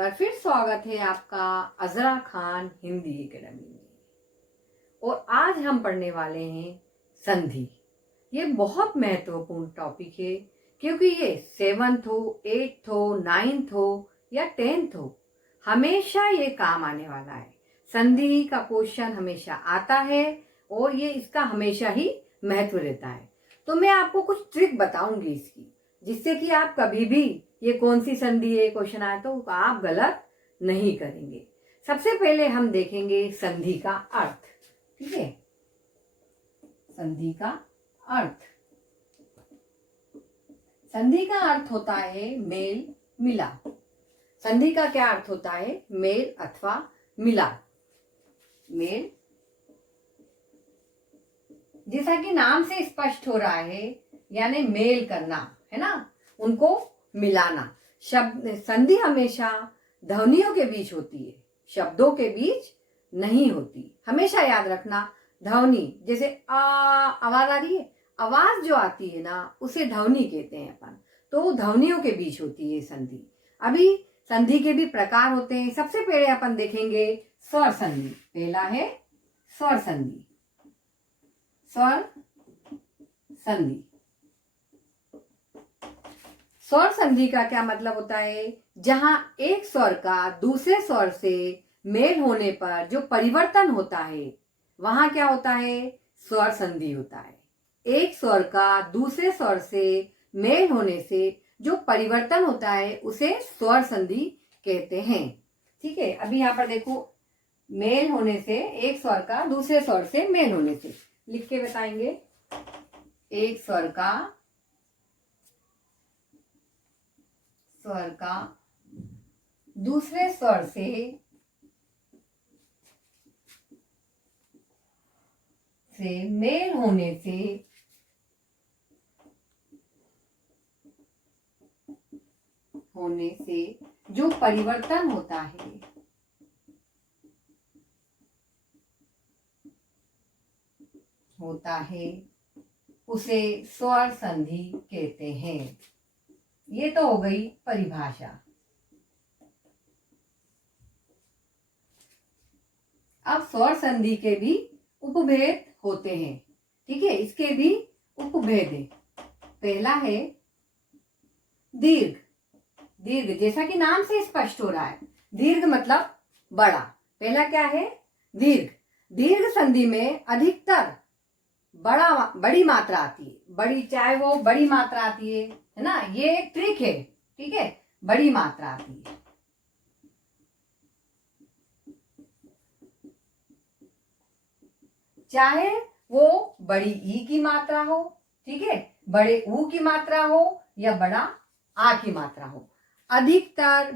बार फिर स्वागत है आपका अजरा खान हिंदी एकेडमी में। और आज हम पढ़ने वाले हैं संधि। ये बहुत महत्वपूर्ण टॉपिक है क्योंकि ये 7th हो, 8th हो, 9th हो या 10th हो, हमेशा ये काम आने वाला है। संधि का क्वेश्चन हमेशा आता है और ये इसका हमेशा ही महत्व रहता है। तो मैं आपको कुछ ट्रिक बताऊंगी इसकी, जिससे कि आप कभी भी ये कौन सी संधि है क्वेश्चन आए तो आप गलत नहीं करेंगे। सबसे पहले हम देखेंगे संधि का अर्थ। ठीक है, संधि का अर्थ। संधि का अर्थ होता है मेल मिलाप। संधि का क्या अर्थ होता है? मेल अथवा मिलाप। मेल, जैसा कि नाम से स्पष्ट हो रहा है, यानी मेल करना है ना, उनको मिलाना। शब्द संधि हमेशा ध्वनियों के बीच होती है, शब्दों के बीच नहीं होती। हमेशा याद रखना, ध्वनि जैसे आवाज आ रही है, आवाज जो आती है ना उसे ध्वनि कहते हैं अपन। तो ध्वनियों के बीच होती है संधि। अभी संधि के भी प्रकार होते हैं। सबसे पहले अपन देखेंगे स्वर संधि। पहला है स्वर संधि। स्वर संधि। स्वर संधि का क्या मतलब होता है? जहां एक स्वर का दूसरे स्वर से मेल होने पर जो परिवर्तन होता है, वहां क्या होता है? स्वर संधि होता है। एक स्वर का दूसरे स्वर से मेल होने से जो परिवर्तन होता है उसे स्वर संधि कहते हैं। ठीक है, अभी यहां पर देखो, मेल होने से, एक स्वर का दूसरे स्वर से मेल होने से, लिख के बताएंगे। एक स्वर का दूसरे स्वर से मेल होने से जो परिवर्तन होता है उसे स्वर संधि कहते हैं। ये तो हो गई परिभाषा। अब स्वर संधि के भी उपभेद होते हैं। ठीक है, इसके भी उपभेद है। पहला है दीर्घ। दीर्घ जैसा कि नाम से स्पष्ट हो रहा है, दीर्घ मतलब बड़ा। पहला क्या है? दीर्घ। दीर्घ संधि में अधिकतर बड़ी मात्रा आती है। बड़ी, चाहे वो बड़ी मात्रा आती है ना, ये एक ट्रिक है। ठीक है, बड़ी मात्रा आती है। चाहे वो बड़ी ई की मात्रा हो, ठीक है, बड़े ऊ की मात्रा हो या बड़ा आ की मात्रा हो, अधिकतर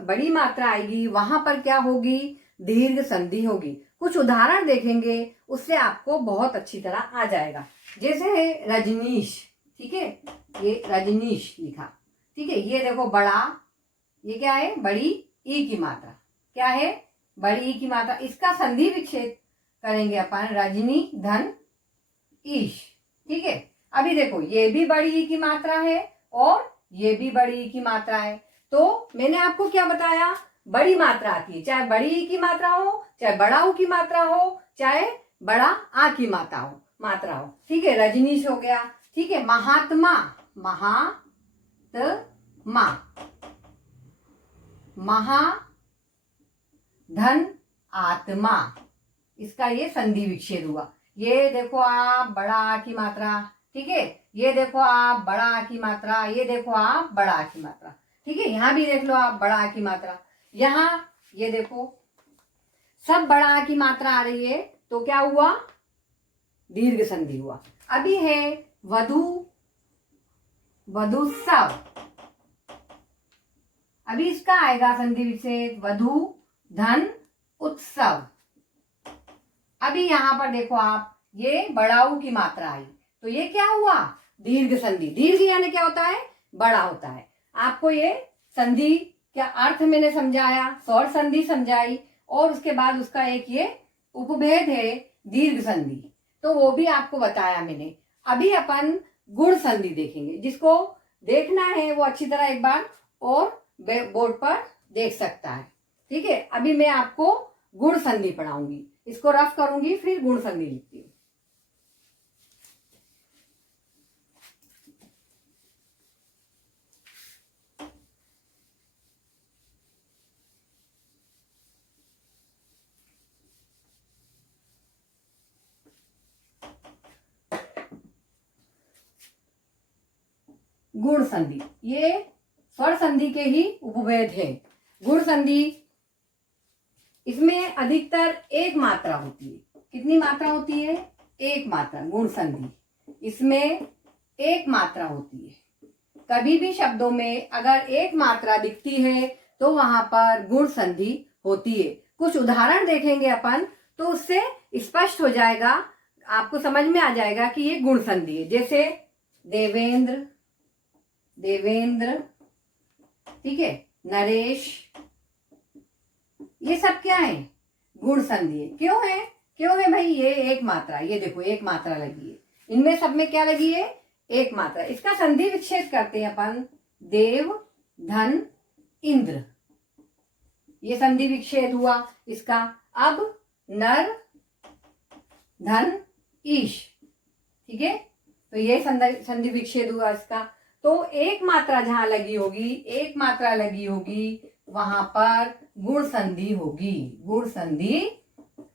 बड़ी मात्रा आएगी, वहां पर क्या होगी? दीर्घ संधि होगी। कुछ उदाहरण देखेंगे, उससे आपको बहुत अच्छी तरह आ जाएगा। जैसे है रजनीश। ठीक है, ये रजनीश लिखा। ठीक है, ये देखो बड़ा, ये क्या है? बड़ी ई की मात्रा। क्या है? बड़ी ई की मात्रा। इसका संधि विच्छेद करेंगे अपन, रजनी धन ईश। ठीक है, अभी देखो, ये भी बड़ी ई की मात्रा है और ये भी बड़ी ई की मात्रा है। तो मैंने आपको क्या बताया? बड़ी मात्रा आती है, चाहे बड़ी ई की मात्रा हो, चाहे बड़ा ऊ की मात्रा हो, चाहे बड़ा आ की मात्रा हो। ठीक है, रजनीश हो गया। ठीक है, महात्मा, महाधन आत्मा, इसका ये संधि विच्छेद हुआ। ये देखो आप, बड़ा आ की मात्रा। ठीक है, ये देखो आप, बड़ा आ की मात्रा। ये देखो आप, बड़ा आ की मात्रा। ठीक है, यहां भी देख लो आप, बड़ा आ की मात्रा। यहां ये देखो, सब बड़ा आ की मात्रा आ रही है, तो क्या हुआ? दीर्घ संधि हुआ। अभी है वधुसव। अभी इसका आएगा संधि विच्छेद, वधु धन उत्सव। अभी यहां पर देखो आप, ये बड़ाऊ की मात्रा आई, तो ये क्या हुआ? दीर्घ संधि। दीर्घ यानी क्या होता है? बड़ा होता है। आपको ये संधि क्या अर्थ मैंने समझाया, स्वर संधि समझाई, और उसके बाद उसका एक ये उपभेद है दीर्घ संधि, तो वो भी आपको बताया मैंने। अभी अपन गुण संधि देखेंगे। जिसको देखना है वो अच्छी तरह एक बार और बोर्ड पर देख सकता है। ठीक है, अभी मैं आपको गुण संधि पढ़ाऊंगी, इसको रफ करूंगी फिर गुण संधि लिखती हूँ। गुण संधि, ये स्वर संधि के ही उपभेद है। गुण संधि, इसमें अधिकतर एक मात्रा होती है। कितनी मात्रा होती है? एक मात्रा। गुण संधि इसमें एक मात्रा होती है। कभी भी शब्दों में अगर एक मात्रा दिखती है तो वहां पर गुण संधि होती है। कुछ उदाहरण देखेंगे अपन तो उससे स्पष्ट हो जाएगा, आपको समझ में आ जाएगा कि ये गुण संधि है। जैसे देवेंद्र, देवेंद्र, ठीक है, नरेश, ये सब क्या है? गुण संधि है। क्यों है? क्यों है भाई? ये एक मात्रा, ये देखो एक मात्रा लगी है, इनमें सब में क्या लगी है? एक मात्रा। इसका संधि विच्छेद करते हैं अपन। देव, धन, इंद्र, ये संधि विच्छेद हुआ इसका। अब नर, धन, ईश, ठीक है, तो ये संधि विच्छेद हुआ इसका। तो एक मात्रा जहां लगी होगी, एक मात्रा लगी होगी, वहां पर गुण संधि होगी, गुण संधि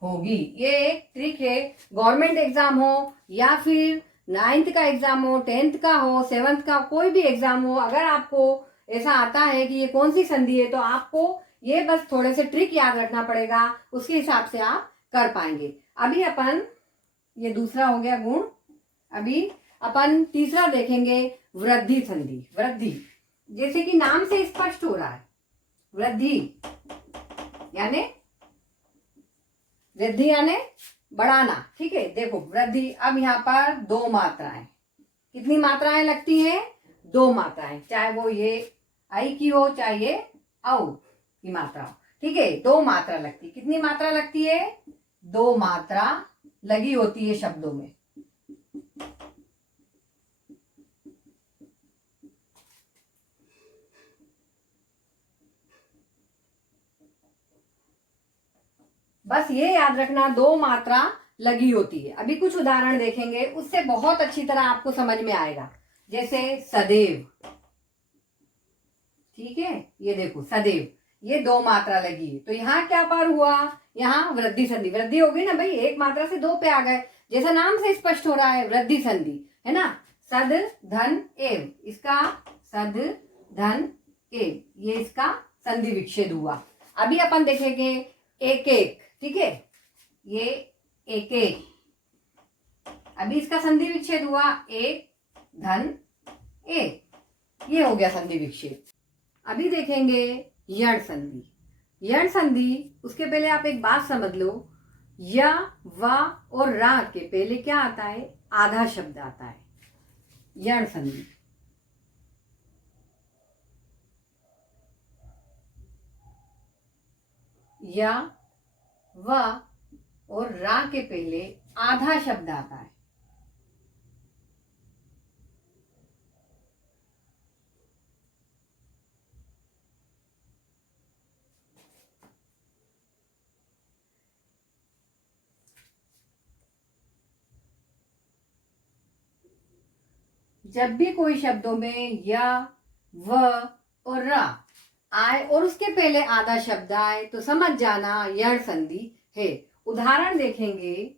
होगी। ये एक ट्रिक है, गवर्नमेंट एग्जाम हो या फिर 9th का एग्जाम हो, 10th का हो, 7th का, कोई भी एग्जाम हो, अगर आपको ऐसा आता है कि ये कौन सी संधि है तो आपको ये बस थोड़े से ट्रिक याद रखना पड़ेगा, उसके हिसाब से आप कर पाएंगे। अभी अपन, ये दूसरा हो गया गुण। अभी अपन तीसरा देखेंगे, वृद्धि संधि। वृद्धि, जैसे कि नाम से स्पष्ट हो रहा है, वृद्धि यानी, वृद्धि यानी बढ़ाना। ठीक है, देखो वृद्धि, अब यहाँ पर दो मात्राएं, कितनी मात्राएं लगती हैं? दो मात्राएं, चाहे वो ये आई की हो चाहे ये औ की मात्रा हो। ठीक है, दो मात्रा लगती। कितनी मात्रा लगती है? दो मात्रा लगी होती है शब्दों में। बस ये याद रखना, दो मात्रा लगी होती है। अभी कुछ उदाहरण देखेंगे, उससे बहुत अच्छी तरह आपको समझ में आएगा। जैसे सदैव, ठीक है, ये देखो सदैव, ये दो मात्रा लगी है, तो यहाँ क्या पर हुआ? यहाँ वृद्धि संधि। वृद्धि होगी ना भाई, एक मात्रा से दो पे आ गए, जैसा नाम से स्पष्ट हो रहा है, वृद्धि संधि है ना। सद, धन, एव, इसका सद, धन, एव, ये इसका संधि विच्छेद हुआ। अभी अपन देखेंगे एक एक, ठीक है, ये एक एक, अभी इसका संधि विच्छेद हुआ, एक, धन, एक, ये हो गया संधि विच्छेद। अभी देखेंगे यण संधि। यण संधि, उसके पहले आप एक बात समझ लो, या, व और रा के पहले क्या आता है? आधा शब्द आता है, यण संधि। या, व और रा के पहले आधा शब्द आता है। जब भी कोई शब्दों में या, व और रा आए और उसके पहले आधा शब्द आए तो समझ जाना यण संधि है। उदाहरण देखेंगे,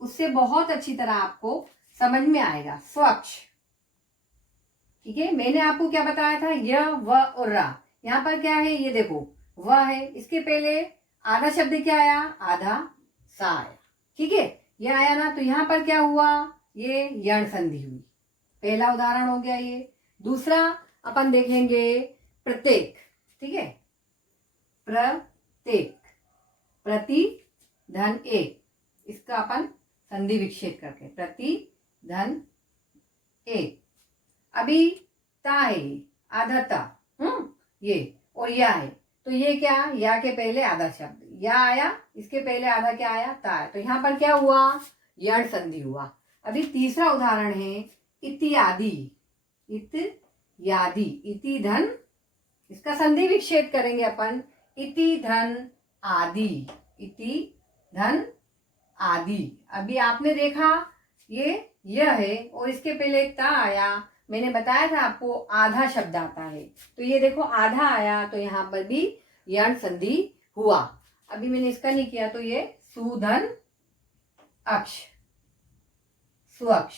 उससे बहुत अच्छी तरह आपको समझ में आएगा। स्वच्छ, ठीक है, मैंने आपको क्या बताया था? य, व और रा। यहाँ पर क्या है? ये देखो व है, इसके पहले आधा शब्द क्या आया? आधा सा आया, ठीक है, ये आया ना, तो यहाँ पर क्या हुआ? ये यण संधि हुई। पहला उदाहरण हो गया ये। दूसरा अपन देखेंगे प्रत्येक, ठीक है, प्रत्येक, प्रति, धन, एक, इसका अपन संधि विच्छेद करके प्रति, धन, एक। अभी ता है, आधा ता, ये, और या है, तो ये क्या? या के पहले आधा शब्द या आया, इसके पहले आधा क्या आया? ता है, तो यहाँ पर क्या हुआ? यण संधि हुआ। अभी तीसरा उदाहरण है इत्यादि। इत्यादि, इति, धन, इसका संधि विच्छेद करेंगे अपन, इति धन आदि, इति धन आदि। अभी आपने देखा ये यह है और इसके पहले एक ता आया, मैंने बताया था आपको आधा शब्द आता है, तो ये देखो आधा आया, तो यहाँ पर भी यण संधि हुआ। अभी मैंने इसका नहीं किया, तो ये सुधन अक्ष, सुअक्ष,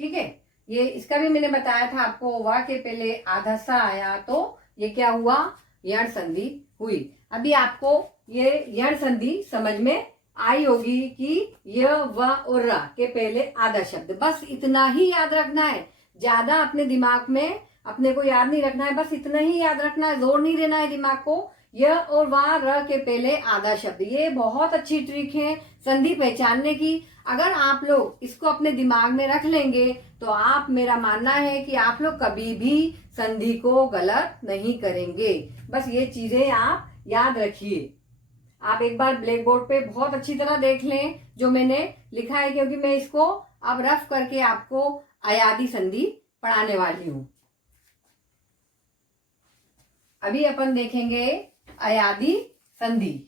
ठीक है। ये इसका भी मैंने बताया था आपको, वा के पहले आधा सा आया, तो ये क्या हुआ, यण संधि हुई। अभी आपको ये यण संधि समझ में आई होगी कि य व और र के पहले आधा शब्द, बस इतना ही याद रखना है, ज्यादा अपने दिमाग में अपने को याद नहीं रखना है, बस इतना ही याद रखना है, जोर नहीं देना है दिमाग को। य और वा र के पहले आधा शब्द, ये बहुत अच्छी ट्रिक है संधि पहचानने की। अगर आप लोग इसको अपने दिमाग में रख लेंगे तो आप, मेरा मानना है कि आप लोग कभी भी संधि को गलत नहीं करेंगे। बस ये चीजें आप याद रखिए। आप एक बार ब्लैक बोर्ड पे बहुत अच्छी तरह देख लें जो मैंने लिखा है, क्योंकि मैं इसको अब रफ करके आपको अयादी संधि पढ़ाने वाली हूं। अभी अपन देखेंगे अयादी संधि।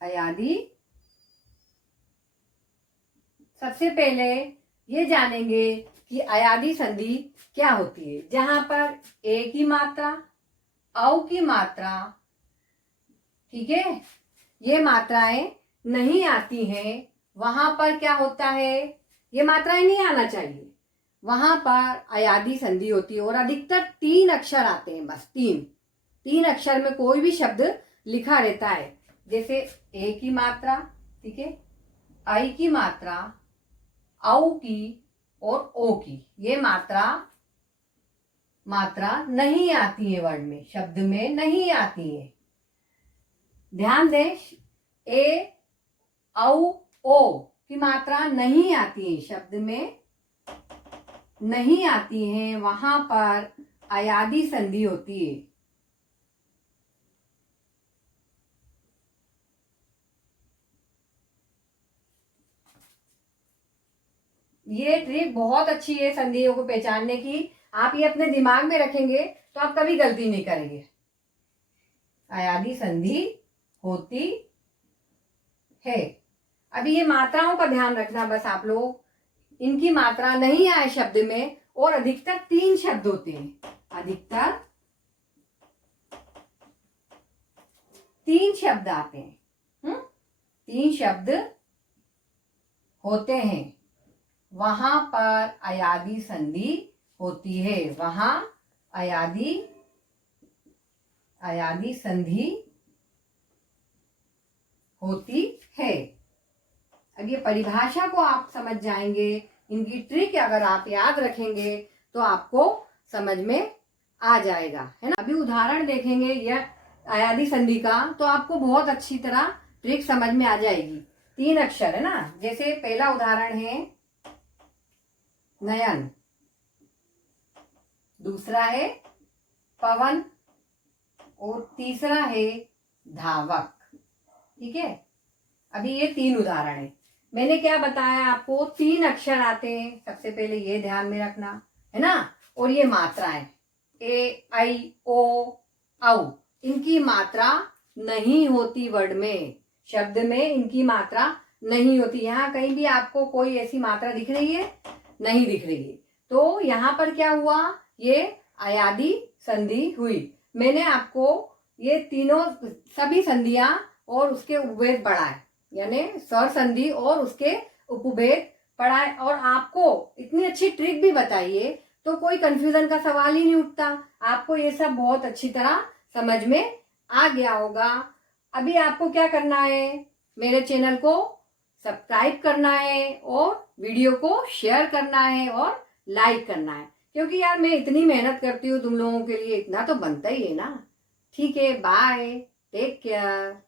अयादी, सबसे पहले ये जानेंगे कि अयादी संधि क्या होती है। जहां पर ए की मात्रा, औ की मात्रा, ठीक है, ये मात्राएं नहीं आती हैं, वहां पर क्या होता है, ये मात्राएं नहीं आना चाहिए, वहां पर अयादी संधि होती है। और अधिकतर 3 अक्षर आते हैं, बस 3 अक्षर में कोई भी शब्द लिखा रहता है। जैसे ए की मात्रा, ठीक है, आई की मात्रा, औ की और ओ की, ये मात्रा नहीं आती है, वर्ड में, शब्द में नहीं आती है। ध्यान दें, ए औ ओ की मात्रा नहीं आती है, शब्द में नहीं आती है, वहां पर अयादी संधि होती है। ये ट्रिक बहुत अच्छी है संधियों को पहचानने की। आप ये अपने दिमाग में रखेंगे तो आप कभी गलती नहीं करेंगे। अयादी संधि होती है। अभी ये मात्राओं का ध्यान रखना, बस आप लोग, इनकी मात्रा नहीं आए शब्द में, और अधिकतर 3 शब्द होते हैं, अधिकतर 3 शब्द आते हैं, 3 शब्द होते हैं, वहां पर अयादी संधि होती है, वहां अयादी संधि होती है। अब ये परिभाषा को आप समझ जाएंगे, इनकी ट्रिक अगर आप याद रखेंगे तो आपको समझ में आ जाएगा, है ना। अभी उदाहरण देखेंगे यह अयादी संधि का, तो आपको बहुत अच्छी तरह ट्रिक समझ में आ जाएगी। 3 अक्षर है ना, जैसे पहला उदाहरण है नयन, दूसरा है पवन और तीसरा है धावक, ठीक है। अभी ये 3 उदाहरण है। मैंने क्या बताया आपको, 3 अक्षर आते हैं, सबसे पहले ये ध्यान में रखना, है ना। और ये मात्राएं ए, आई, ओ, औ, इनकी मात्रा नहीं होती वर्ड में, शब्द में इनकी मात्रा नहीं होती। यहाँ कहीं भी आपको कोई ऐसी मात्रा दिख रही है? नहीं दिख रही है। तो यहाँ पर क्या हुआ, ये अयादी संधि हुई। मैंने आपको ये तीनों सभी संधियां और उसके उपभेद पढ़ाए, यानी स्वर संधि और उसके उपभेद पढ़ाए, और आपको इतनी अच्छी ट्रिक भी बताइए, तो कोई कंफ्यूजन का सवाल ही नहीं उठता। आपको ये सब बहुत अच्छी तरह समझ में आ गया होगा। अभी आपको क्या करना है, मेरे चैनल को सब्सक्राइब करना है और वीडियो को शेयर करना है और लाइक करना है, क्योंकि यार मैं इतनी मेहनत करती हूँ तुम लोगों के लिए, इतना तो बनता ही है ना। ठीक है, बाय, टेक केयर।